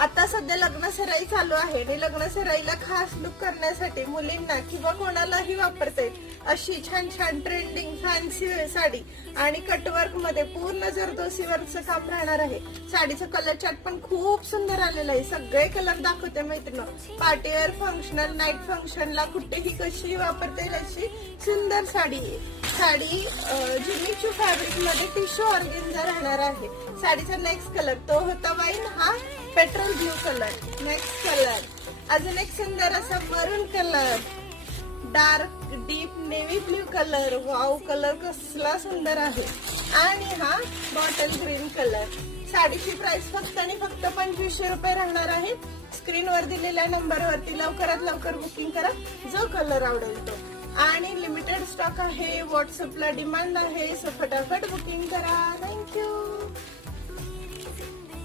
आता सध्या लग्न सराई चालू आहे आणि लग्न सराईला खास लुक करण्यासाठी मुलींना किंवा कोणालाही वापरता येईल अशी छान छान ट्रेंडिंग फॅन्सी साडी आणि कटवर्क मध्ये पूर्ण जरदोसी वर्कचं काम राहणार आहे। साडीचं कलर चार्ट पण खूप सुंदर आलेलं आहे। सगळे कलर दाखवते मैत्रिणी। पार्टीवेअर, फंक्शनल, नाईट फंक्शनला कुठेही कशी वापरता येईल अशी सुंदर साडी आहे। साडी जिमीचू फॅब्रिक मध्ये टिश्यू ऑर्गेन्झा राहणार आहे। साडीचा नेक्स्ट कलर तो होता वाईन, हा petrol blue colour. Next colour अजून एक सुंदर असा मरून colour, dark deep navy blue colour. Wow, colour कसला सुंदर आहे। आणि हा बॉटल ग्रीन कलर। साडीची प्राइस फक्त आणि फक्त 2500 रुपये राहणार आहे। स्क्रीनवर दिलेल्या नंबरवरती लवकरात लवकर बुकिंग करा, जो कलर आवडेल तो। आणि लिमिटेड स्टॉक आहे, व्हॉट्सअपला डिमांड आहे, सो फटाफट बुकिंग करा।